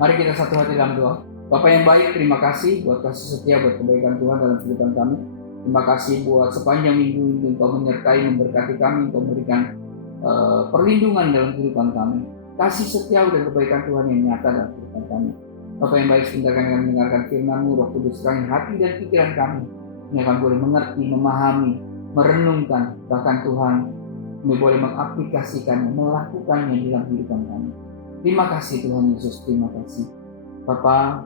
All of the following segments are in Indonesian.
Mari kita satu hati dalam doa. Bapa yang baik, terima kasih buat kasih setia, buat kebaikan Tuhan dalam kehidupan kami. Terima kasih buat sepanjang minggu ini Engkau menyertai, memberkati kami, Engkau memberikan perlindungan dalam kehidupan kami. Kasih setia dan kebaikan Tuhan yang nyata dalam kehidupan kami. Bapa yang baik, sebentar kami akan mendengarkan firman-Mu, Roh Kudus terangin hati dan pikiran kami. Ini akan boleh mengerti, memahami, merenungkan, bahkan Tuhan kami boleh mengaplikasikannya, melakukannya dalam kehidupan kami. Terima kasih Tuhan Yesus, terima kasih. Bapa,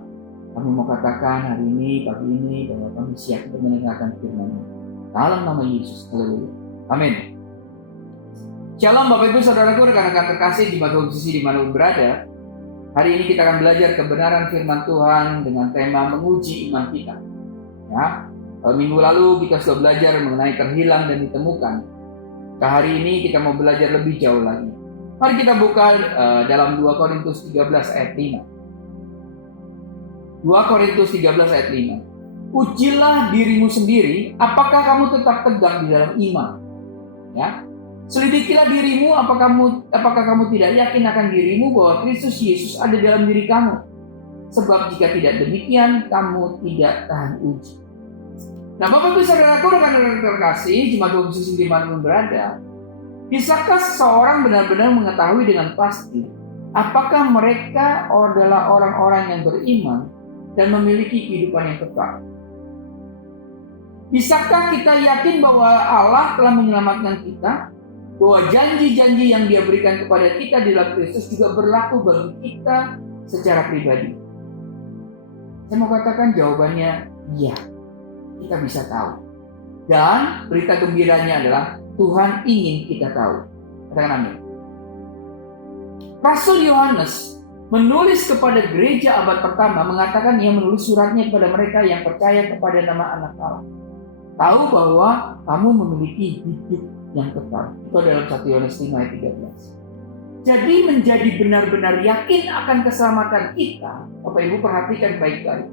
kami mau katakan hari ini, pagi ini, bahwa kami siap untuk mendengarkan firman-Mu. Dalam nama Yesus, haleluya. Amin. Shalom Bapak Ibu Saudaraku, rekan-rekan terkasih di mana posisi di mana berada. Hari ini kita akan belajar kebenaran firman Tuhan dengan tema menguji iman kita. Ya, minggu lalu kita sudah belajar mengenai terhilang dan ditemukan. Hari ini kita mau belajar lebih jauh lagi. Mari kita buka dalam 2 Korintus 13 ayat 5. 2 Korintus 13 ayat 5. Ujilah dirimu sendiri, apakah kamu tetap tegar di dalam iman? Ya. Selidikilah dirimu, apakah kamu tidak yakin akan dirimu bahwa Kristus Yesus ada dalam diri kamu? Sebab jika tidak demikian, kamu tidak tahan uji. Nah, Bapak Ibu Saudaraku, rekan-rekan terkasih, jemaat posisi di mana berada, bisakah seseorang benar-benar mengetahui dengan pasti apakah mereka adalah orang-orang yang beriman dan memiliki kehidupan yang kekal? Bisakah kita yakin bahwa Allah telah menyelamatkan kita? Bahwa janji-janji yang Dia berikan kepada kita di dalam Kristus juga berlaku bagi kita secara pribadi? Saya mau katakan jawabannya ya, kita bisa tahu. Dan berita gembiranya adalah Tuhan ingin kita tahu. Katakan amin. Rasul Yohanes menulis kepada gereja abad pertama, mengatakan ia menulis suratnya kepada mereka yang percaya kepada nama Anak Allah. Tahu bahwa kamu memiliki hidup yang kekal. Itu dalam 1 Yohanes 5 ayat 13. Jadi menjadi benar-benar yakin akan keselamatan kita, Bapak Ibu perhatikan baik-baik.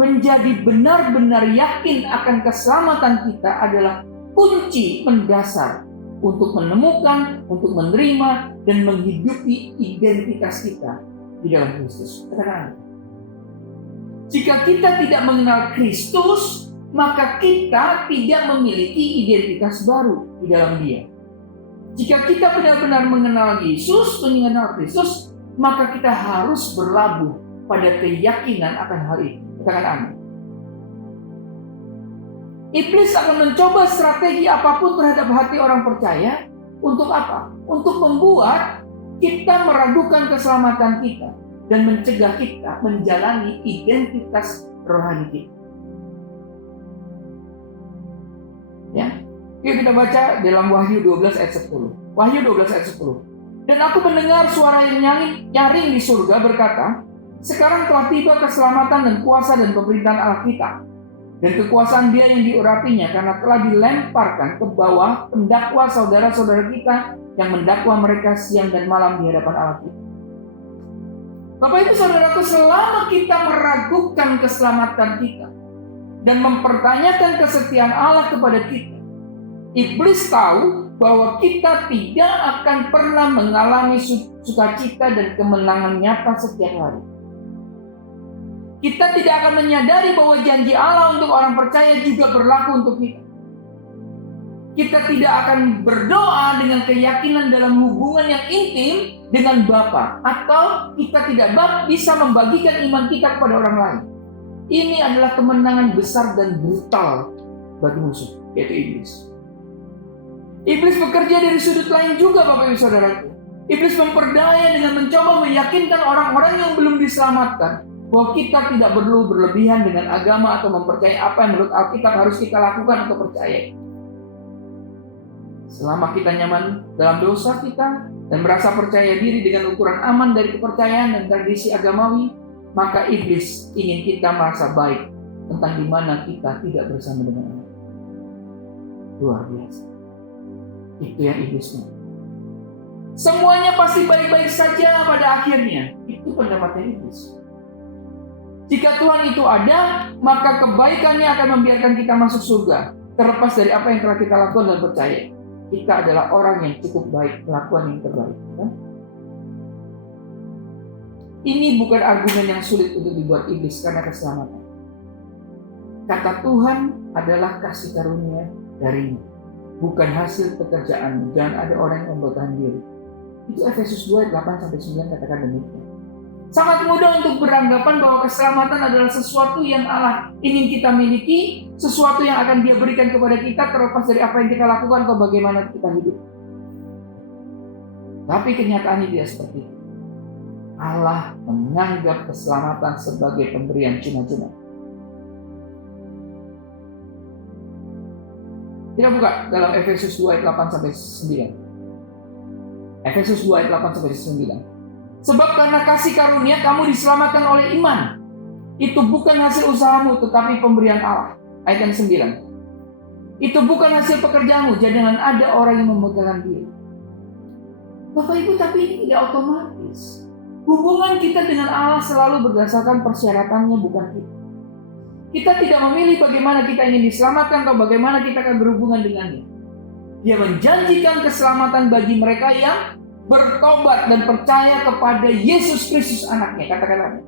Menjadi benar-benar yakin akan keselamatan kita adalah kunci mendasar untuk menemukan, untuk menerima, dan menghidupi identitas kita di dalam Kristus. Katakan, jika kita tidak mengenal Kristus, maka kita tidak memiliki identitas baru di dalam Dia. Jika kita benar-benar mengenal Yesus, mengenal Kristus, maka kita harus berlabuh pada keyakinan akan hal itu. Katakan amin. Iblis akan mencoba strategi apapun terhadap hati orang percaya. Untuk apa? Untuk membuat kita meragukan keselamatan kita dan mencegah kita menjalani identitas rohani kita. Ya, yuk kita baca dalam Wahyu 12 ayat 10. Wahyu 12 ayat 10. Dan aku mendengar suara yang nyaring di surga berkata, sekarang telah tiba keselamatan dan kuasa dan pemerintahan Allah kita, dan kekuasaan Dia yang diurapinya, karena telah dilemparkan ke bawah pendakwa saudara-saudara kita yang mendakwa mereka siang dan malam di hadapan Allah kita. Bapak Ibu Saudaraku, selama kita meragukan keselamatan kita dan mempertanyakan kesetiaan Allah kepada kita, iblis tahu bahwa kita tidak akan pernah mengalami sukacita dan kemenangan nyata setiap hari. Kita tidak akan menyadari bahwa janji Allah untuk orang percaya juga berlaku untuk kita. Kita tidak akan berdoa dengan keyakinan dalam hubungan yang intim dengan Bapa, atau kita tidak bisa membagikan iman kita kepada orang lain. Ini adalah kemenangan besar dan brutal bagi musuh, yaitu iblis. Iblis bekerja dari sudut lain juga, Bapak Ibu Saudaraku. Iblis memperdaya dengan mencoba meyakinkan orang-orang yang belum diselamatkan bahwa kita tidak perlu berlebihan dengan agama atau mempercayai apa yang menurut Alkitab harus kita lakukan atau percaya. Selama kita nyaman dalam dosa kita dan merasa percaya diri dengan ukuran aman dari kepercayaan dan tradisi agamawi, maka iblis ingin kita merasa baik tentang di mana kita tidak bersama dengan Allah. Luar biasa. Itu yang iblis mau. Semuanya pasti baik-baik saja pada akhirnya. Itu pendapatnya iblis. Jika Tuhan itu ada, maka kebaikannya akan membiarkan kita masuk surga, terlepas dari apa yang telah kita lakukan dan percaya. Kita adalah orang yang cukup baik melakukan yang terbaik. Kan? Ini bukan argumen yang sulit untuk dibuat iblis karena keselamatan. Kata Tuhan adalah kasih karunia darinya, bukan hasil pekerjaan. Jangan ada orang yang membuatkan diri. Itu Efesus 2 ayat 8-9 katakan demikian. Sangat mudah untuk beranggapan bahwa keselamatan adalah sesuatu yang Allah ingin kita miliki, sesuatu yang akan Dia berikan kepada kita terlepas dari apa yang kita lakukan atau bagaimana kita hidup. Tapi kenyataannya tidak seperti itu. Allah menganggap keselamatan sebagai pemberian cuma-cuma. Kita buka dalam Efesus 2 ayat 8-9. Efesus 2 ayat 8-9. Sebab karena kasih karunia kamu diselamatkan oleh iman. Itu bukan hasil usahamu tetapi pemberian Allah. Ayat yang 9. Itu bukan hasil pekerjaanmu, jangan ada orang yang memegahkan diri. Bapak Ibu, tapi ini tidak otomatis. Hubungan kita dengan Allah selalu berdasarkan persyaratannya, bukan kita. Kita tidak memilih bagaimana kita ingin diselamatkan atau bagaimana kita akan berhubungan dengannya. Dia menjanjikan keselamatan bagi mereka yang bertobat dan percaya kepada Yesus Kristus anaknya. Katakan amin.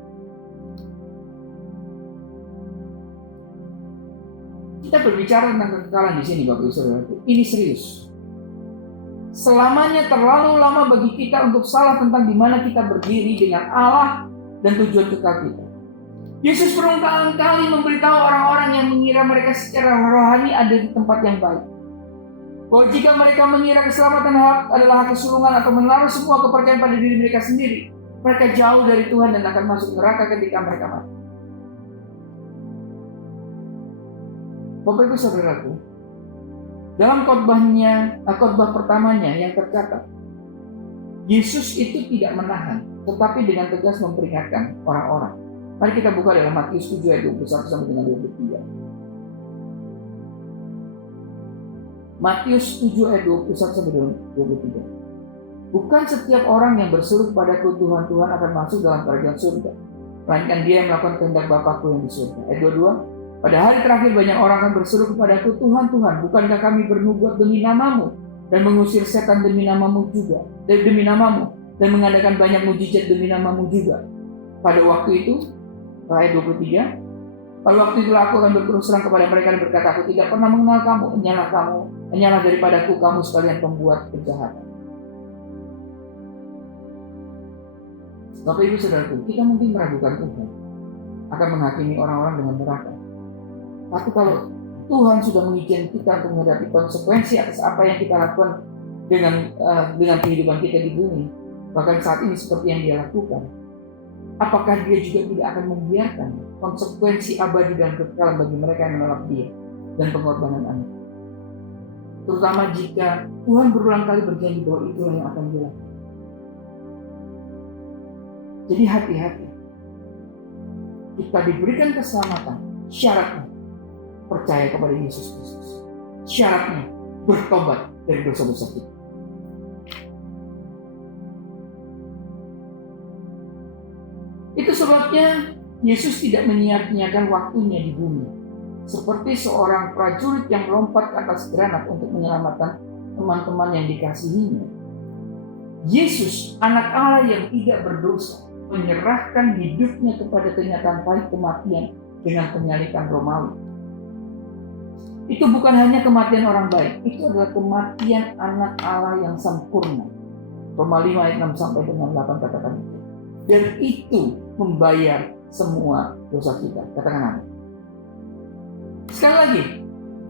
Kita berbicara tentang kekekalan di sini, Bapak Ibu Saudara. Ini serius. Selamanya terlalu lama bagi kita untuk salah tentang di mana kita berdiri dengan Allah dan tujuan kekal kita. Yesus berulang-kali memberitahu orang-orang yang mengira mereka secara rohani ada di tempat yang baik, bahwa jika mereka mengira keselamatan adalah hak kesulungan atau menaruh semua kepercayaan pada diri mereka sendiri, mereka jauh dari Tuhan dan akan masuk neraka ketika mereka mati. Bapak Ibu Saudaraku, dalam khotbah pertamanya yang tercatat, Yesus itu tidak menahan, tetapi dengan tegas memperingatkan orang-orang. Mari kita buka dalam Matius 7 ayat 21 sampai dengan 23. Matius 7 ayat 21 sampai 23. Bukan setiap orang yang berseru padaku Tuhan, Tuhan akan masuk dalam kerajaan surga, melainkan dia yang melakukan kehendak Bapa-Ku yang di surga. Ayat 22. Pada hari terakhir banyak orang akan berseru kepadaku, Tuhan, Tuhan, bukankah kami bernubuat demi namamu dan mengusir setan demi namamu dan mengadakan banyak mujizat demi namamu juga. Pada waktu itu, ayat 23, pada waktu itu aku akan berterus terang kepada mereka dan berkata, aku tidak pernah mengenal kamu, hanyalah daripadaku kamu sekalian pembuat kejahatan. Bapak Ibu Saudaraku, kita mungkin meragukan Tuhan akan menghakimi orang-orang dengan neraka. Tapi kalau Tuhan sudah mengizinkan kita untuk menghadapi konsekuensi atas apa yang kita lakukan dengan kehidupan kita di bumi, bahkan saat ini seperti yang Dia lakukan, apakah Dia juga tidak akan membiarkan konsekuensi abadi dan kekal bagi mereka yang menolak Dia dan pengorbanan anak? Terutama jika Tuhan berulang kali berjanji bahwa itulah yang akan Dia lakukan. Jadi hati-hati. Kita diberikan keselamatan, syaratnya percaya kepada Yesus Kristus. Syaratnya bertobat dari dosa-dosa kita. Itu sebabnya Yesus tidak menyia-nyiakan waktunya di bumi, seperti seorang prajurit yang melompat ke atas granat untuk menyelamatkan teman-teman yang dikasihinya. Yesus, anak Allah yang tidak berdosa, menyerahkan hidupnya kepada kenyataan pahit kematian dengan penyaliban Romawi. Itu bukan hanya kematian orang baik, itu adalah kematian anak Allah yang sempurna. Roma 5 ayat 6 sampai dengan 8 katakan itu. Dan itu membayar semua dosa kita. Katakan amin. Sekali lagi,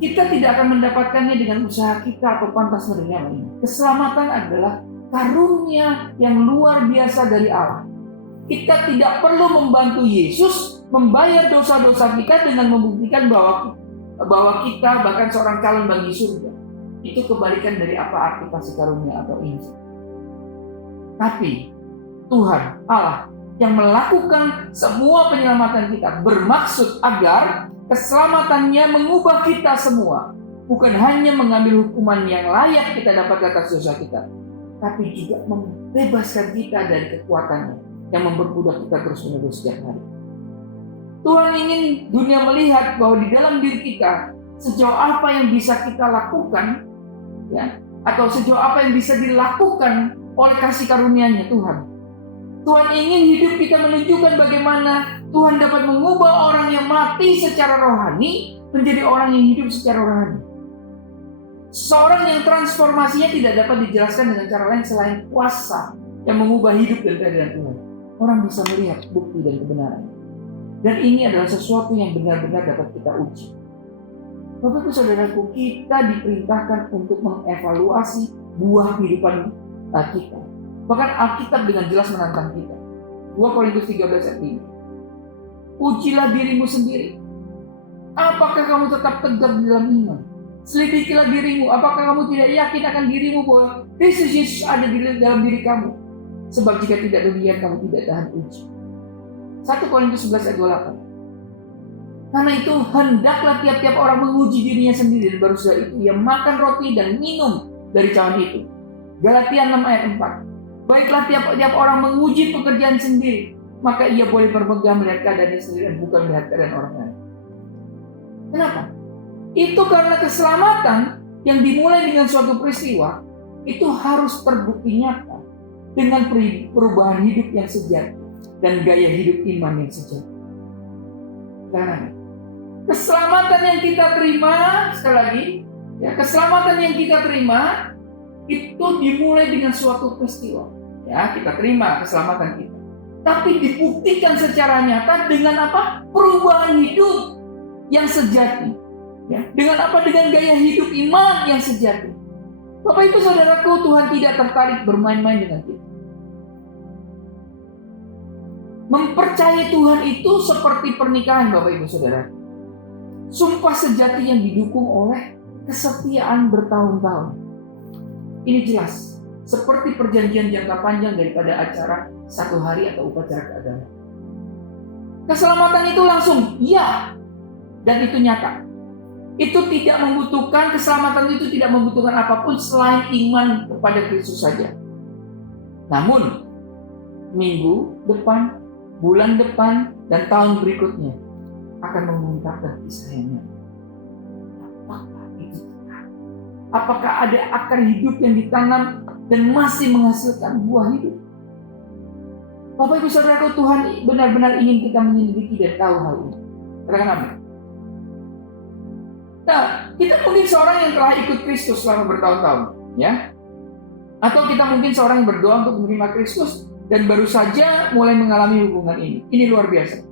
kita tidak akan mendapatkannya dengan usaha kita atau pantas menerimanya. Keselamatan adalah karunia yang luar biasa dari Allah. Kita tidak perlu membantu Yesus membayar dosa-dosa kita dengan membuktikan bahwa kita bahkan seorang calon bagi surga. Itu kebalikan dari apa arti kasih karunia atau Injil. Tapi Tuhan Allah yang melakukan semua penyelamatan kita bermaksud agar keselamatannya mengubah kita semua, bukan hanya mengambil hukuman yang layak kita dapat atas dosa kita, tapi juga membebaskan kita dari kekuatannya yang memperbudak kita terus-menerus setiap hari. Tuhan ingin dunia melihat bahwa di dalam diri kita sejauh apa yang bisa kita lakukan, ya, atau sejauh apa yang bisa dilakukan oleh kasih karunia-Nya Tuhan. Tuhan ingin hidup kita menunjukkan bagaimana Tuhan dapat mengubah orang yang mati secara rohani menjadi orang yang hidup secara rohani. Seorang yang transformasinya tidak dapat dijelaskan dengan cara lain selain kuasa yang mengubah hidup dan keadaan Tuhan. Orang bisa melihat bukti dan kebenaran. Dan ini adalah sesuatu yang benar-benar dapat kita uji. Bapak Ibu Saudaraku, kita diperintahkan untuk mengevaluasi buah kehidupan kita. Bahkan Alkitab dengan jelas menantang kita. 2 Korintus 13 ayat 5. Ujilah dirimu sendiri. Apakah kamu tetap tegak di dalam iman? Selidikilah dirimu. Apakah kamu tidak yakin akan dirimu bahwa Kristus Yesus ada di dalam diri kamu? Sebab jika tidak demikian, kamu tidak tahan uji. 1 Korintus 11 ayat 28. Karena itu hendaklah tiap-tiap orang menguji dirinya sendiri, dan baru setelah itu ia makan roti dan minum dari cawan itu. Galatia 6 ayat 4. Baiklah tiap-tiap orang menguji pekerjaan sendiri, maka ia boleh berpegang melihat keadaannya sendiri dan bukan melihat keadaan orang lain. Kenapa? Itu karena keselamatan yang dimulai dengan suatu peristiwa itu harus terbukti nyata dengan perubahan hidup yang sejati dan gaya hidup iman yang sejati. Karena keselamatan yang kita terima, sekali lagi, ya, keselamatan yang kita terima itu dimulai dengan suatu peristiwa. Ya, kita terima keselamatan kita. Tapi dibuktikan secara nyata dengan apa? Perubahan hidup yang sejati. Ya, dengan apa? Dengan gaya hidup iman yang sejati. Bapak Ibu Saudaraku, Tuhan tidak tertarik bermain-main dengan kita. Mempercayai Tuhan itu seperti pernikahan, Bapak Ibu Saudara. Sumpah sejati yang didukung oleh kesetiaan bertahun-tahun. Ini jelas, seperti perjanjian jangka panjang daripada acara satu hari atau upacara keagamaan. Keselamatan itu langsung, ya, dan itu nyata. Itu tidak membutuhkan, keselamatan itu tidak membutuhkan apapun selain iman kepada Kristus saja. Namun, minggu depan, bulan depan, dan tahun berikutnya akan mengungkapkan kisah yang nyata. Apakah itu? Apakah ada akar hidup yang ditanam dan masih menghasilkan buah hidup? Bapak Ibu Saudaraku, Tuhan benar-benar ingin kita menyelidiki dan tahu hal ini. Katakan amin. Nah, kita mungkin seorang yang telah ikut Kristus selama bertahun-tahun, ya. Atau kita mungkin seorang yang berdoa untuk menerima Kristus dan baru saja mulai mengalami hubungan ini. Ini luar biasa.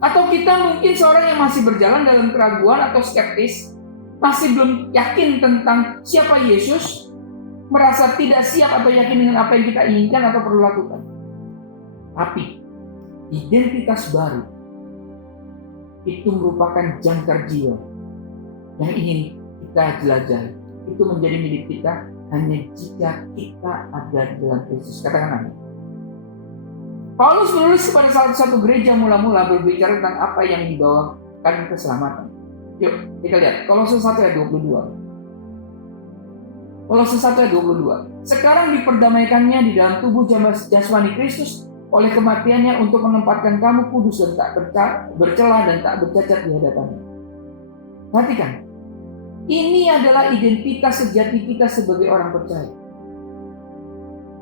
Atau kita mungkin seorang yang masih berjalan dalam keraguan atau skeptis, masih belum yakin tentang siapa Yesus, merasa tidak siap atau yakin dengan apa yang kita inginkan atau perlu lakukan. Tapi identitas baru itu merupakan jangkar jiwa yang ingin kita jelajahi. Itu menjadi milik kita hanya jika kita ada dalam Kristus. Katakan amin. Paulus menulis kepada salah satu gereja mula-mula berbicara tentang apa yang dibawakan keselamatan. Yuk kita lihat Kolose 1 ayat 22. Kolose 1 ayat 22. Sekarang diperdamaikannya di dalam tubuh jasmani Kristus oleh kematiannya untuk menempatkan kamu kudus dan tak bercela dan tak bercacat di hadapannya. Perhatikan, ini adalah identitas sejati kita sebagai orang percaya.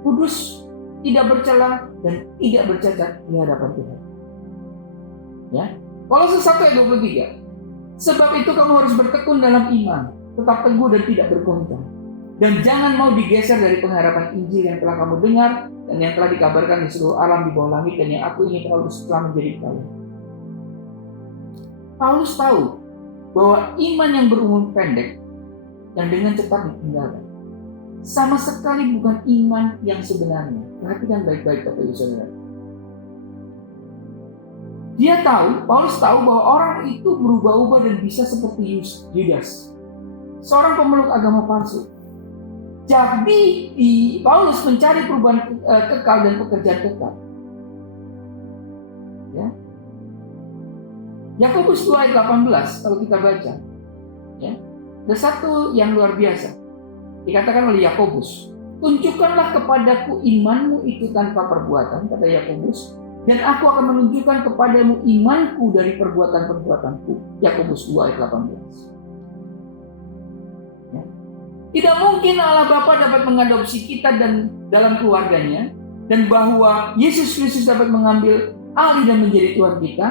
Kudus, tidak bercela dan tidak bercacat di hadapan Tuhan. Ya, Kolose 1 ayat 23. Sebab itu kamu harus bertekun dalam iman, tetap teguh dan tidak bergoncang. Dan jangan mau digeser dari pengharapan Injil yang telah kamu dengar dan yang telah dikabarkan di seluruh alam di bawah langit dan yang aku ingin Paulus telah menjadi kalian. Paulus tahu bahwa iman yang berumur pendek yang dengan cepat ditinggalkan sama sekali bukan iman yang sebenarnya. Perhatikan baik-baik Bapak Ibu Saudara. Dia tahu, Paulus tahu bahwa orang itu berubah-ubah dan bisa seperti Yudas, seorang pemeluk agama palsu. Jadi Paulus mencari perubahan kekal dan pekerjaan kekal. Ya. Yakobus 2 ayat 18 kalau kita baca, ya, ada satu yang luar biasa. Dikatakan oleh Yakobus, tunjukkanlah kepadaku imanmu itu tanpa perbuatan, kata Yakobus, dan aku akan menunjukkan kepadamu imanku dari perbuatan-perbuatanku. Yakobus 2 ayat 18. Tidak mungkin Allah Bapa dapat mengadopsi kita dan dalam keluarganya dan bahwa Yesus Kristus dapat mengambil alih dan menjadi Tuhan kita,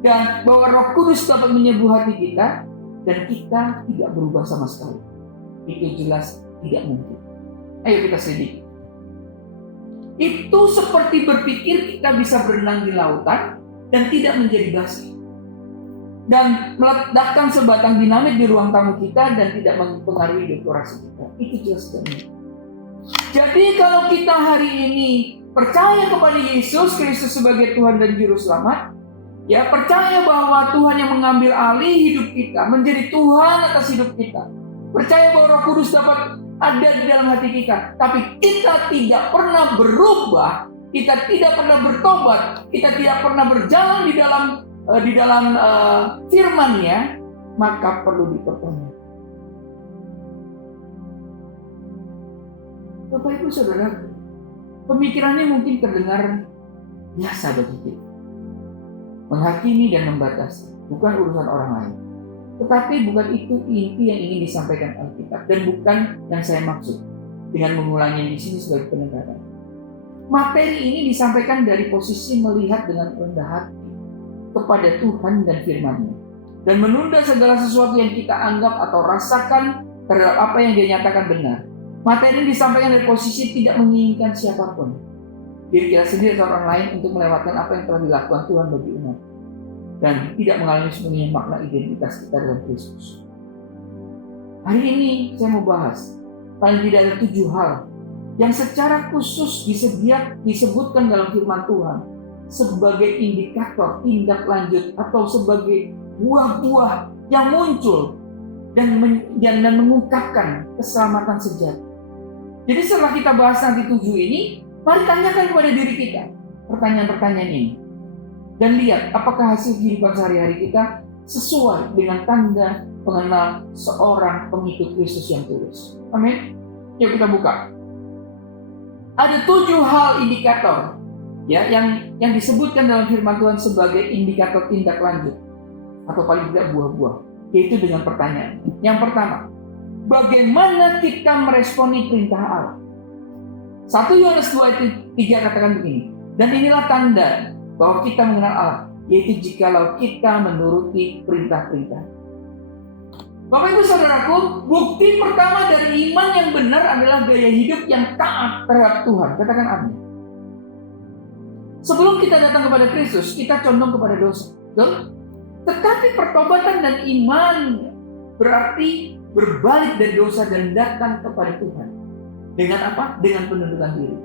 dan bahwa Roh Kudus dapat menyebuh hati kita, dan kita tidak berubah sama sekali. Itu jelas tidak mungkin. Ayo kita selidiki. Itu seperti berpikir kita bisa berenang di lautan dan tidak menjadi basi, dan meledakkan sebatang dinamit di ruang tamu kita dan tidak mempengaruhi dekorasi kita. Itu jelas tidak mungkin. Jadi kalau kita hari ini percaya kepada Yesus Kristus sebagai Tuhan dan Juru Selamat, ya percaya bahwa Tuhan yang mengambil alih hidup kita, menjadi Tuhan atas hidup kita, percaya bahwa Roh Kudus dapat ada di dalam hati kita, tapi kita tidak pernah berubah, kita tidak pernah bertobat, kita tidak pernah berjalan di dalam firman-Nya, maka perlu dipertanyakan. Bapak Ibu Saudara, pemikirannya mungkin terdengar biasa bagi kita, menghakimi dan membatasi, bukan urusan orang lain. Tetapi bukan itu inti yang ingin disampaikan Alkitab, dan bukan yang saya maksud dengan mengulangi di sini sebagai penegasan. Materi ini disampaikan dari posisi melihat dengan rendah hati kepada Tuhan dan firman-Nya, dan menunda segala sesuatu yang kita anggap atau rasakan terhadap apa yang Dia nyatakan benar. Materi ini disampaikan dari posisi tidak menginginkan siapapun, diri kita sendiri atau orang lain, untuk melewatkan apa yang telah dilakukan Tuhan bagi umat, dan tidak mengalami sepenuhnya makna identitas kita dalam Kristus. Hari ini saya mau bahas paling tidak ada 7 hal yang secara khusus disebutkan dalam firman Tuhan sebagai indikator tindak lanjut atau sebagai buah-buah yang muncul dan mengungkapkan keselamatan sejati. Jadi setelah kita bahas nanti 7 ini, mari tanyakan kepada diri kita pertanyaan-pertanyaan ini, dan lihat apakah hasil kehidupan sehari-hari kita sesuai dengan tanda pengenal seorang pengikut Kristus yang tulus. Amin. Yuk kita buka. Ada 7 hal indikator ya yang disebutkan dalam firman Tuhan sebagai indikator tindak lanjut atau paling tidak buah-buah, yaitu dengan pertanyaan. Yang pertama, bagaimana kita meresponi perintah Allah? 1 Yohanes 2:3 katakan begini, dan inilah tanda bahwa kita mengenal Allah, yaitu jikalau kita menuruti perintah-perintah. Bapak Ibu Saudaraku, bukti pertama dari iman yang benar adalah gaya hidup yang taat terhadap Tuhan. Katakan amin. Sebelum kita datang kepada Kristus, kita condong kepada dosa. Betul? Tetapi pertobatan dan iman berarti berbalik dari dosa dan datang kepada Tuhan. Dengan apa? Dengan penundukan diri.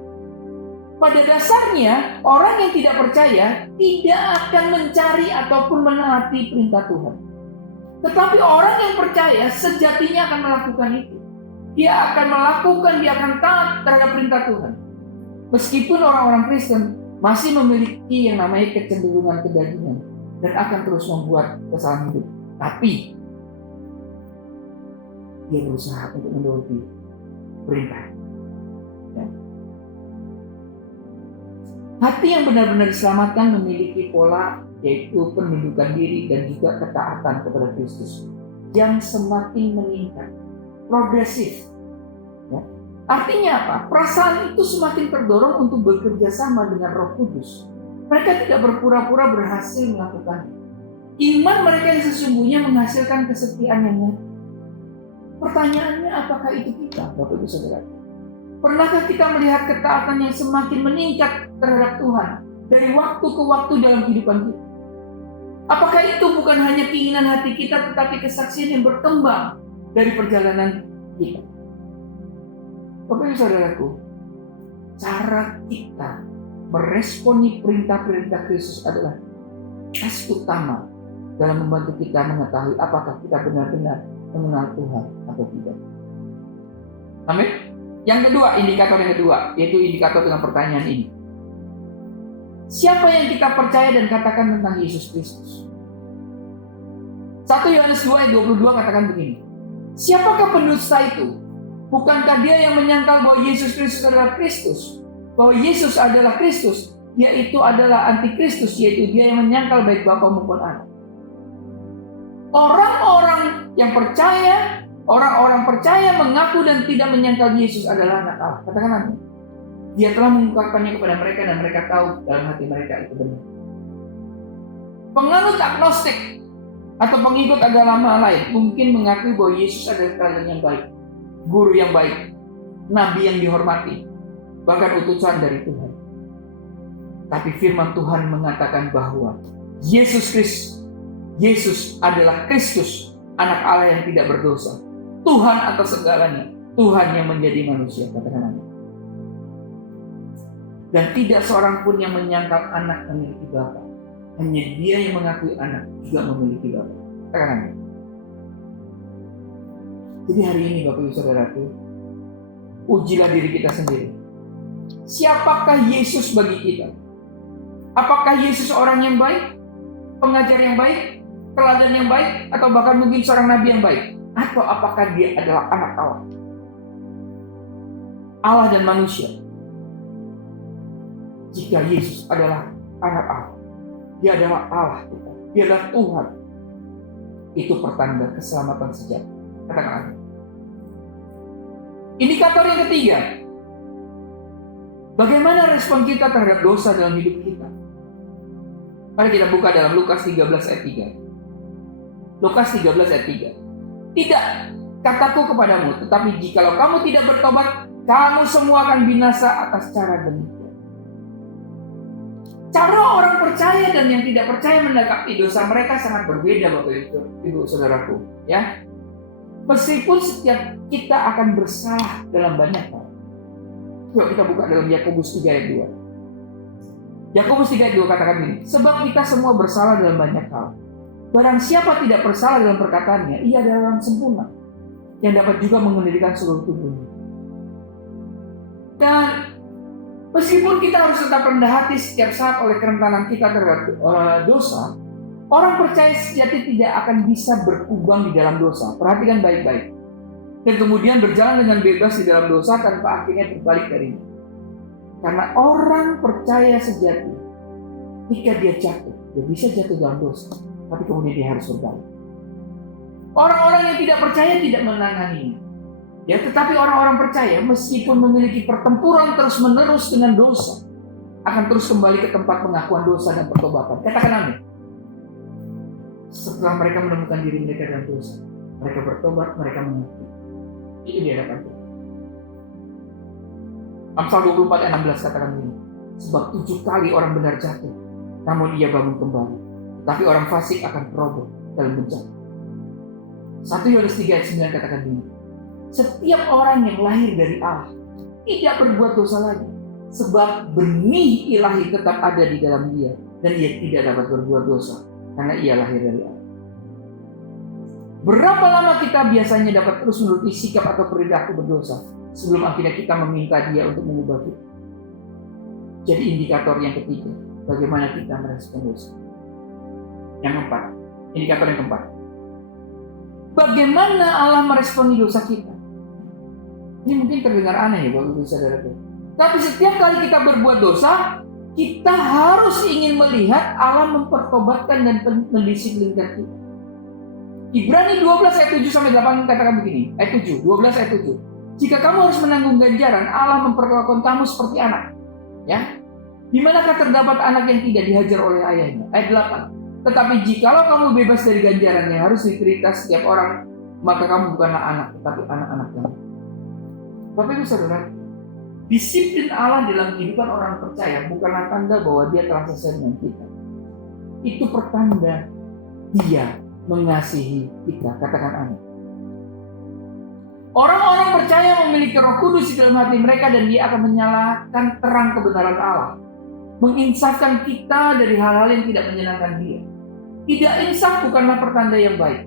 Pada dasarnya, orang yang tidak percaya tidak akan mencari ataupun menaati perintah Tuhan. Tetapi orang yang percaya sejatinya akan melakukan itu. Dia akan melakukan, dia akan taat terhadap perintah Tuhan. Meskipun orang-orang Kristen masih memiliki yang namanya kecenderungan kedagingan dan akan terus membuat kesalahan hidup. Tapi dia berusaha untuk menuruti perintah. Ya. Hati yang benar-benar diselamatkan memiliki pola, yaitu penundukan diri dan juga ketaatan kepada Kristus yang semakin meningkat, progresif. Ya. Artinya apa? Perasaan itu semakin terdorong untuk bekerja sama dengan Roh Kudus. Mereka tidak berpura-pura berhasil melakukannya. Iman mereka yang sesungguhnya menghasilkan kesetiaan yang nyata. Pertanyaannya, apakah itu kita, Bapak Ibu Saudara? Pernahkah kita melihat ketaatan yang semakin meningkat terhadap Tuhan dari waktu ke waktu dalam kehidupan kita? Apakah itu bukan hanya keinginan hati kita, tetapi kesaksian yang berkembang dari perjalanan kita? Bapak Ibu Saudaraku, cara kita meresponi perintah-perintah Kristus adalah tes utama dalam membantu kita mengetahui apakah kita benar-benar mengenal Tuhan atau tidak. Amin. Yang kedua, indikator yang kedua, yaitu indikator dengan pertanyaan ini. Siapa yang kita percaya dan katakan tentang Yesus Kristus? 1 Yohanes 2:22 katakan begini. Siapakah pendusta itu? Bukankah dia yang menyangkal bahwa Yesus Kristus adalah Kristus? Bahwa Yesus adalah Kristus, yaitu adalah antikristus, yaitu dia yang menyangkal baik Bapa maupun Anak. Orang-orang yang percaya, orang-orang percaya mengaku dan tidak menyangkal Yesus adalah anak Allah. Katakan amin. Dia telah mengungkapkannya kepada mereka dan mereka tahu dalam hati mereka itu benar. Penganut agnostik atau pengikut agama lain mungkin mengakui bahwa Yesus adalah teladan yang baik, guru yang baik, nabi yang dihormati, bahkan utusan dari Tuhan. Tapi firman Tuhan mengatakan bahwa Yesus adalah Kristus, anak Allah yang tidak berdosa, Tuhan atas segalanya, Tuhan yang menjadi manusia. Katakan amin. Dan tidak seorang pun yang menyangkal anak memiliki bapa, hanya dia yang mengakui anak juga memiliki bapa. Katakan amin. Jadi hari ini Bapak Ibu Saudaraku, ujilah diri kita sendiri. Siapakah Yesus bagi kita? Apakah Yesus orang yang baik, pengajar yang baik, teladan yang baik, atau bahkan mungkin seorang nabi yang baik? Atau apakah dia adalah anak Allah? Allah dan manusia. Jika Yesus adalah anak Allah, dia adalah Allah kita, dia adalah Tuhan, itu pertanda keselamatan sejati. Katakan amin. Indikator yang ketiga, bagaimana respon kita terhadap dosa dalam hidup kita? Mari kita buka dalam Lukas 13 ayat 3. Lukas 13 ayat 3. Tidak, kataku kepadamu, tetapi jikalau kamu tidak bertobat, kamu semua akan binasa atas cara demikian. Cara orang percaya dan yang tidak percaya mendekati dosa mereka sangat berbeda, Bapak Ibu Saudaraku. Ya, meskipun setiap kita akan bersalah dalam banyak hal. Yuk kita buka dalam Yakobus 3 ayat 2. Yakobus 3 ayat 2 katakan ini, sebab kita semua bersalah dalam banyak hal. Barang siapa tidak bersalah dalam perkataannya, ia adalah orang sempurna, yang dapat juga mengendalikan seluruh tubuhnya. Dan meskipun kita harus tetap rendah hati setiap saat oleh kerentanan kita terhadap dosa, orang percaya sejati tidak akan bisa berkubang di dalam dosa. Perhatikan baik-baik. Dan kemudian berjalan dengan bebas di dalam dosa tanpa akhirnya berbalik darinya. Karena orang percaya sejati, jika dia jatuh, dia bisa jatuh dalam dosa, tapi kemudian dia harus berbalik. Orang-orang yang tidak percaya tidak menanganinya. Ya, tetapi orang-orang percaya meskipun memiliki pertempuran terus-menerus dengan dosa, akan terus kembali ke tempat pengakuan dosa dan pertobatan. Katakan amin. Setelah mereka menemukan diri mereka dalam dosa, mereka bertobat, mereka mengaku. Itu di hadapan Tuhan. Amsal 24 ayat 16 katakan ini, sebab 7 kali orang benar jatuh, namun ia bangun kembali. Tetapi orang fasik akan roboh dalam bencana. 1 Yohanes 3 ayat 9 katakan ini, setiap orang yang lahir dari Allah tidak berbuat dosa lagi, sebab benih ilahi tetap ada di dalam dia, dan ia tidak dapat berbuat dosa karena ia lahir dari Allah. Berapa lama kita biasanya dapat terus menuruti sikap atau perilaku berdosa sebelum akhirnya kita meminta dia untuk mengubah kita? Jadi indikator yang ketiga, bagaimana kita merespon dosa. Yang keempat, indikator yang keempat, bagaimana Allah meresponi dosa kita. Ini mungkin terdengar aneh ya Bapak Ibu Saudara. Tapi setiap kali kita berbuat dosa, kita harus ingin melihat Allah mempertobatkan dan mendisiplinkan kita. Ibrani 12 ayat 7 sampai 8 katakan begini, ayat 7, 12 ayat 7. Jika kamu harus menanggung ganjaran, Allah memperlakukan kamu seperti anak. Ya. Di manakah terdapat anak yang tidak dihajar oleh ayahnya? Ayat 8. Tetapi jikalau kamu bebas dari ganjaran yang harus diterita setiap orang, maka kamu bukanlah anak, tetapi anak-anak kamu. Bapak Ibu Saudara, disiplin Allah dalam kehidupan orang percaya bukanlah tanda bahwa dia telah selesai dengan kita. Itu pertanda dia mengasihi kita. Katakan amin. Orang-orang percaya memiliki Roh Kudus di dalam hati mereka dan dia akan menyalakan terang kebenaran Allah, menginsafkan kita dari hal-hal yang tidak menyenangkan dia. Tidak insaf bukanlah pertanda yang baik.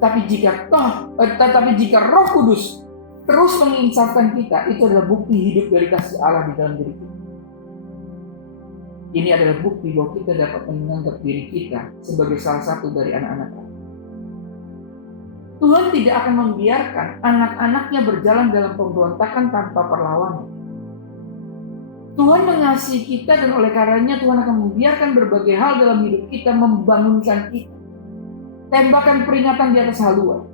Tapi jika Roh Kudus terus menginsafkan kita, itu adalah bukti hidup dari kasih Allah di dalam diri kita. Ini adalah bukti bahwa kita dapat menganggap diri kita sebagai salah satu dari anak-anak Allah. Tuhan tidak akan membiarkan anak-anaknya berjalan dalam pemberontakan tanpa perlawanan. Tuhan mengasihi kita dan oleh karenanya Tuhan akan membiarkan berbagai hal dalam hidup kita membangunkan kita. Tembakan peringatan di atas haluan,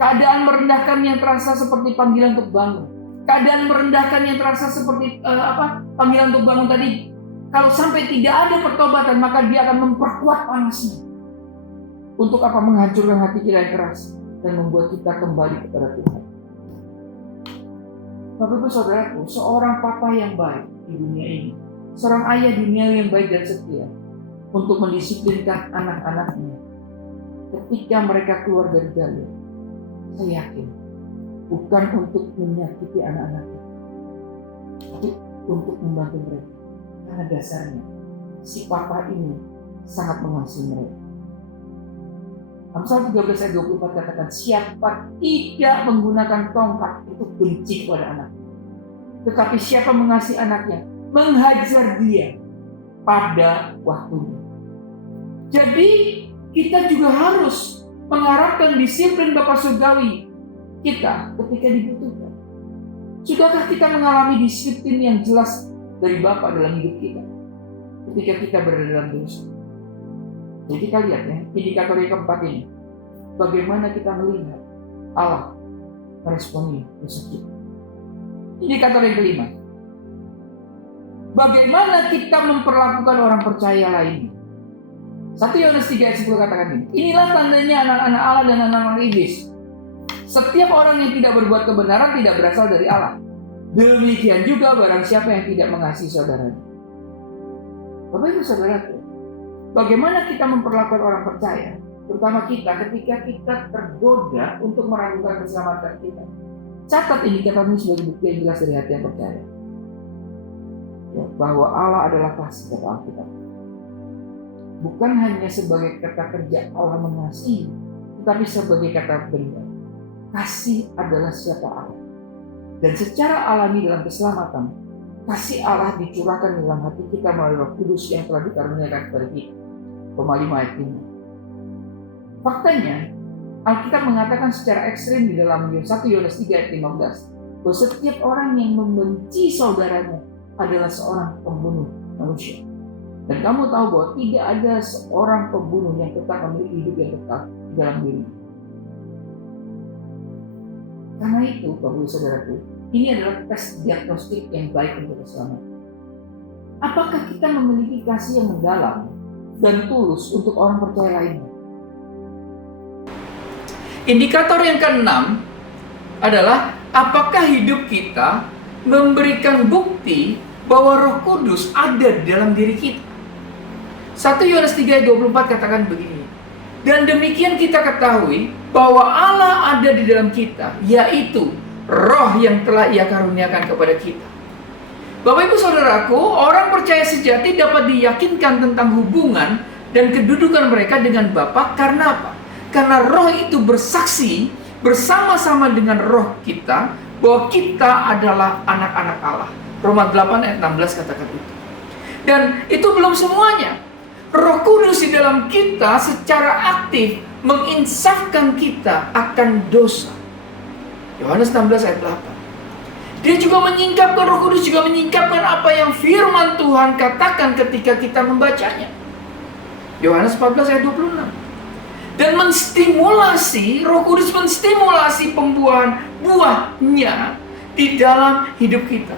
keadaan merendahkan yang terasa seperti panggilan untuk bangun, keadaan merendahkan yang terasa seperti panggilan untuk bangun tadi, kalau sampai tidak ada pertobatan, maka dia akan memperkuat panasnya. Untuk apa? Menghancurkan hati kita yang keras dan membuat kita kembali kepada Tuhan. Bapak Ibu Saudaraku, seorang papa yang baik di dunia ini, seorang ayah dunia yang baik dan setia untuk mendisiplinkan anak-anaknya ketika mereka keluar dari jalur, saya yakin bukan untuk menyakiti anak-anaknya, tapi untuk membantu mereka. Karena dasarnya si papa ini sangat mengasihi mereka. Amsal 13 ayat 24 katakan, siapa tidak menggunakan tongkat itu benci kepada anak. Tetapi siapa mengasihi anaknya, menghajar dia pada waktunya. Jadi kita juga harus mengharapkan disiplin Bapa Surgawi kita ketika dibutuhkan. Sudahkah kita mengalami disiplin yang jelas dari Bapa dalam hidup kita ketika kita berada dalam dosa? Jadi kita lihat ya, indikator yang keempat ini, bagaimana kita melihat Allah meresponi dosa kita. Indikator yang kelima, bagaimana kita memperlakukan orang percaya lainnya. 1 Yohanes 3 ayat 10 katakan ini, inilah tandanya anak-anak Allah dan anak-anak iblis. Setiap orang yang tidak berbuat kebenaran tidak berasal dari Allah. Demikian juga barang siapa yang tidak mengasihi saudaranya. Bapak Ibu Saudaraku, bagaimana kita memperlakukan orang percaya, terutama kita ketika kita tergoda untuk meragukan keselamatan kita. Catat indikator ini sebagai bukti yang jelas dari hati yang percaya, ya, bahwa Allah adalah kasih, kata Alkitab. Bukan hanya sebagai kata kerja Allah mengasihi, tetapi sebagai kata benda. Kasih adalah siapa Allah. Dan secara alami dalam keselamatan, kasih Allah dicurahkan dalam hati kita melalui Roh Kudus yang telah dikaruniakan kepada kita. Roma 5 ayat 5. Faktanya, Alkitab mengatakan secara ekstrim di dalam 1 Yohanes 3 ayat 15 bahwa setiap orang yang membenci saudaranya adalah seorang pembunuh manusia. Dan kamu tahu bahwa tidak ada seorang pembunuh yang tetap memiliki hidup yang tetap dalam diri. Karena itu, Bapak Ibu Saudaraku, ini adalah tes diagnostik yang baik untuk keselamatan. Apakah kita memiliki kasih yang mendalam dan tulus untuk orang percaya lainnya? Indikator yang keenam adalah apakah hidup kita memberikan bukti bahwa Roh Kudus ada di dalam diri kita. 1 Yohanes 3 ayat 24 katakan begini, dan demikian kita ketahui bahwa Allah ada di dalam kita, yaitu Roh yang telah Ia karuniakan kepada kita. Bapak Ibu Saudaraku, orang percaya sejati dapat diyakinkan tentang hubungan dan kedudukan mereka dengan Bapa karena apa? Karena Roh itu bersaksi bersama-sama dengan roh kita bahwa kita adalah anak-anak Allah. Roma 8 ayat 16 katakan itu. Dan itu belum semuanya. Roh Kudus di dalam kita secara aktif menginsafkan kita akan dosa. Yohanes 16 ayat 8. Dia juga menyingkapkan, Roh Kudus juga menyingkapkan apa yang firman Tuhan katakan ketika kita membacanya. Yohanes 14 ayat 26. Dan menstimulasi, Roh Kudus menstimulasi pembuahan buahnya di dalam hidup kita.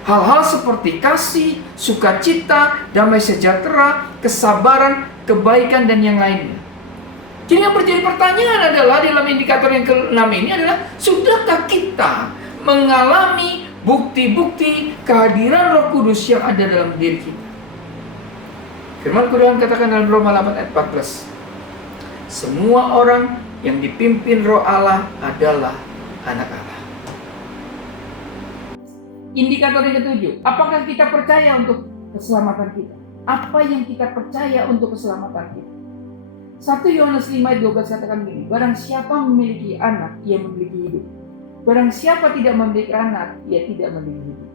Hal-hal seperti kasih, sukacita, damai sejahtera, kesabaran, kebaikan, dan yang lainnya. Jadi yang menjadi pertanyaan adalah dalam indikator yang ke-6 ini adalah, sudahkah kita mengalami bukti-bukti kehadiran Roh Kudus yang ada dalam diri kita? Firman Tuhan katakan dalam Roma 8 ayat 14. Semua orang yang dipimpin Roh Allah adalah anak Allah. Indikator yang ketujuh, apakah kita percaya untuk keselamatan kita? Apa yang kita percaya untuk keselamatan kita? 1 Yohanes 5 ayat 12 katakan begini, barang siapa memiliki anak, ia memiliki hidup. Barang siapa tidak memiliki anak, ia tidak memiliki hidup.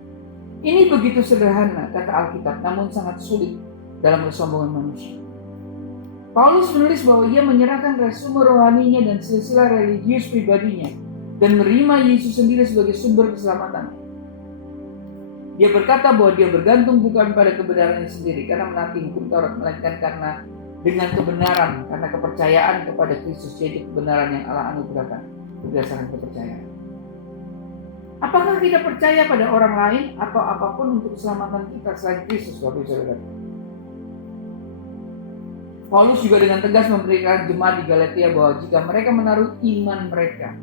Ini begitu sederhana, kata Alkitab, namun sangat sulit dalam kesombongan manusia. Paulus menulis bahwa ia menyerahkan resume rohaninya dan silsilah religius pribadinya dan menerima Yesus sendiri sebagai sumber keselamatan. Dia berkata bahwa dia bergantung bukan pada kebenarannya sendiri karena menaati hukum Taurat, melainkan karena dengan kebenaran, karena kepercayaan kepada Kristus, yaitu kebenaran yang Allah anugerahkan berdasarkan kepercayaan. Apakah kita percaya pada orang lain atau apapun untuk keselamatan kita selain Kristus, Bapak Ibu Saudara? Paulus juga dengan tegas memberikan jemaat di Galatia bahwa jika mereka menaruh iman mereka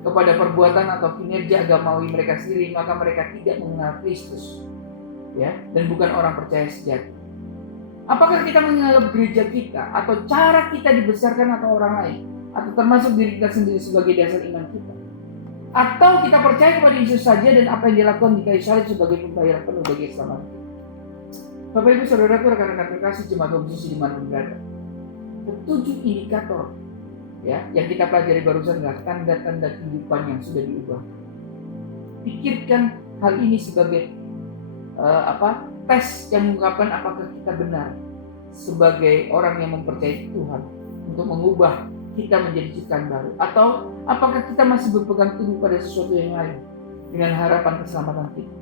kepada perbuatan atau kinerja agamawi mereka sendiri, maka mereka tidak mengenal Kristus, ya, dan bukan orang percaya sejati. Apakah kita menganggap gereja kita atau cara kita dibesarkan atau orang lain, atau termasuk diri kita sendiri sebagai dasar iman kita? Atau kita percaya kepada Yesus saja dan apa yang dilakukan di kayu salib sebagai pembayaran penuh bagi keselamatan? Bapak Ibu Saudaraku, rekan-rekan terkasih jemaat komposisi di mana berada, 7 indikator, ya, yang kita pelajari barusan adalah tanda-tanda kehidupan yang sudah diubah. Pikirkan hal ini sebagai tes yang mengungkapkan apakah kita benar sebagai orang yang mempercayai Tuhan untuk mengubah kita menjadi ciptaan baru, atau apakah kita masih berpegang teguh pada sesuatu yang lain dengan harapan keselamatan kita.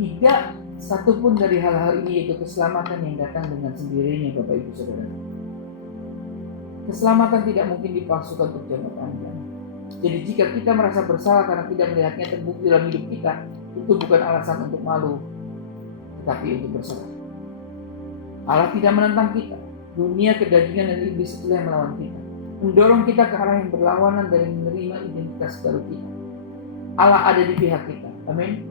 Tidak satupun dari hal-hal ini, yaitu keselamatan yang datang dengan sendirinya, Bapak Ibu Saudara. Keselamatan tidak mungkin dipalsukan untuk jangka panjang. Jadi jika kita merasa bersalah karena tidak melihatnya terbukti dalam hidup kita, itu bukan alasan untuk malu, tetapi untuk berserah. Allah tidak menentang kita. Dunia, kedagingan, dan iblis itulah yang melawan kita, mendorong kita ke arah yang berlawanan dari menerima identitas baru kita. Allah ada di pihak kita, amin.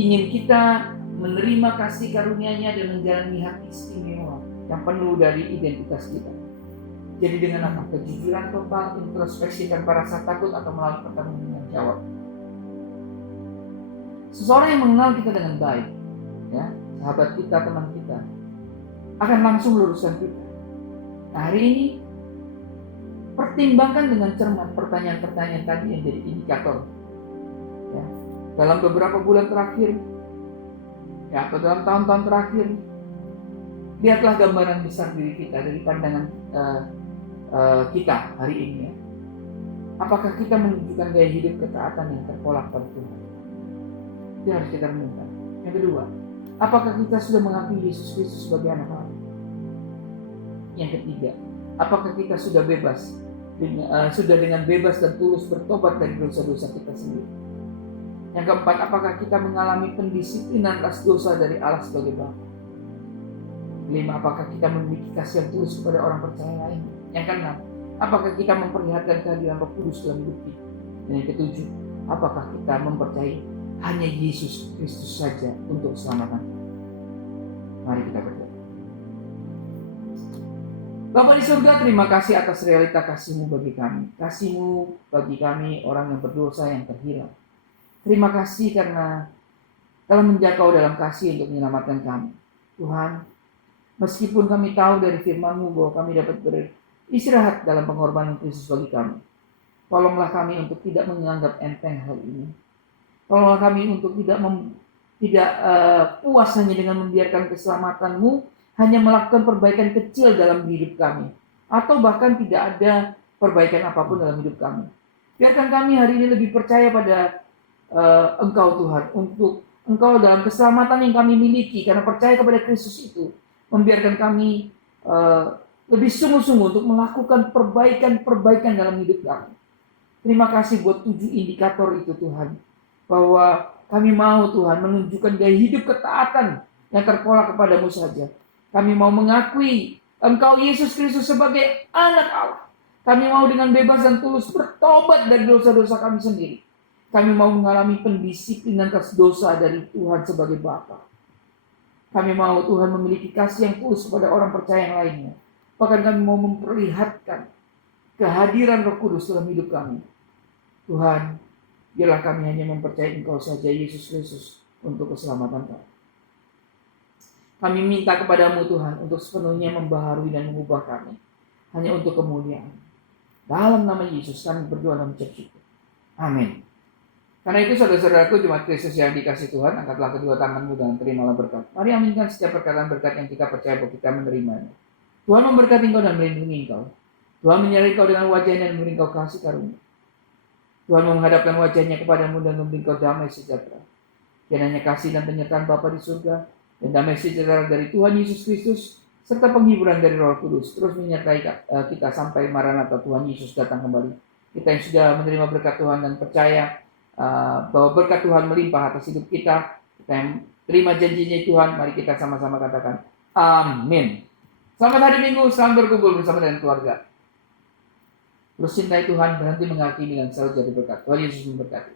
Ingin kita menerima kasih karunia-Nya dan menjalani hak istimewa yang penuh dari identitas kita. Jadi dengan apa? Kejujuran total, introspeksi tanpa rasa takut atau melalui pertanggungan jawab. Seseorang yang mengenal kita dengan baik, ya, sahabat kita, teman kita, akan langsung meluruskan kita. Nah, hari ini pertimbangkan dengan cermat pertanyaan-pertanyaan tadi yang jadi indikator, ya. Dalam beberapa bulan terakhir, ya, atau dalam tahun-tahun terakhir, lihatlah gambaran besar diri kita dari pandangan kita hari ini, ya. Apakah kita menunjukkan gaya hidup ketaatan yang terpolak pada Tuhan? Itu harus kita renungkan. Yang kedua, apakah kita sudah mengakui Yesus Kristus sebagai anak Allah? Yang ketiga, apakah kita sudah bebas dengan bebas dan tulus bertobat dari dosa-dosa kita sendiri? Yang keempat, apakah kita mengalami pendisiplinan atas dosa dari Allah sebagai Bapa? Kelima, apakah kita memiliki kasih yang tulus kepada orang percaya lain? Yang keenam, apakah kita memperlihatkan kehadiran Roh Kudus dalam hidup kita? Dan yang ketujuh, apakah kita mempercayai hanya Yesus Kristus saja untuk keselamatan? Mari kita berdoa. Bapa di surga, terima kasih atas realita kasih-Mu bagi kami. Kasih-Mu bagi kami orang yang berdosa yang terhilang. Terima kasih karena telah menjangkau dalam kasih untuk menyelamatkan kami. Tuhan, meskipun kami tahu dari firman-Mu bahwa kami dapat beristirahat dalam pengorbanan Kristus bagi kami, tolonglah kami untuk tidak menganggap enteng hal ini. Tolonglah kami untuk tidak puas hanya dengan membiarkan keselamatan-Mu hanya melakukan perbaikan kecil dalam hidup kami, atau bahkan tidak ada perbaikan apapun dalam hidup kami. Biarkan kami hari ini lebih percaya pada Engkau Tuhan, untuk Engkau dalam keselamatan yang kami miliki, karena percaya kepada Kristus itu, membiarkan kami lebih sungguh-sungguh untuk melakukan perbaikan dalam hidup kami. Terima kasih buat 7 indikator itu Tuhan, bahwa kami mau Tuhan menunjukkan gaya hidup ketaatan yang terpola kepadamu saja. Kami mau mengakui Engkau Yesus Kristus sebagai anak Allah. Kami mau dengan bebas dan tulus bertobat dari dosa-dosa kami sendiri. Kami mau mengalami pendisiplinan atas dosa dari Tuhan sebagai Bapa. Kami mau Tuhan memiliki kasih yang tulus kepada orang percaya yang lainnya. Bahkan kami mau memperlihatkan kehadiran Roh Kudus dalam hidup kami. Tuhan, biarlah kami hanya mempercayai Engkau saja, Yesus Kristus, untuk keselamatan kami. Kami minta kepadamu Tuhan untuk sepenuhnya membaharui dan mengubah kami, hanya untuk kemuliaan. Dalam nama Yesus kami berdoa dan mengucap syukur. Amin. Karena itu saudara-saudaraku jemaat Kristus yang dikasihi Tuhan, angkatlah kedua tanganmu dan terimalah berkat. Mari aminkan setiap perkataan berkat yang kita percaya bahwa kita menerimanya. Tuhan memberkati engkau dan melindungi engkau. Tuhan menyertai engkau dengan wajahnya dan memberi engkau kasih karunia. Tuhan menghadapkan wajahnya kepadamu dan memberi engkau damai sejahtera. Kiranya kasih dan penyertaan Bapa di surga dan damai sejahtera dari Tuhan Yesus Kristus serta penghiburan dari Roh Kudus terus menyertai kita sampai Maranatha Tuhan Yesus datang kembali. kita yang sudah menerima berkat Tuhan dan percaya bahwa berkat Tuhan melimpah atas hidup kita yang terima janjinya Tuhan, mari kita sama-sama katakan amin. Selamat hari Minggu, selamat berkumpul bersama dengan keluarga. Terus cintai Tuhan, berhenti menghakimi dan selalu jadi berkat. Tuhan Yesus memberkati.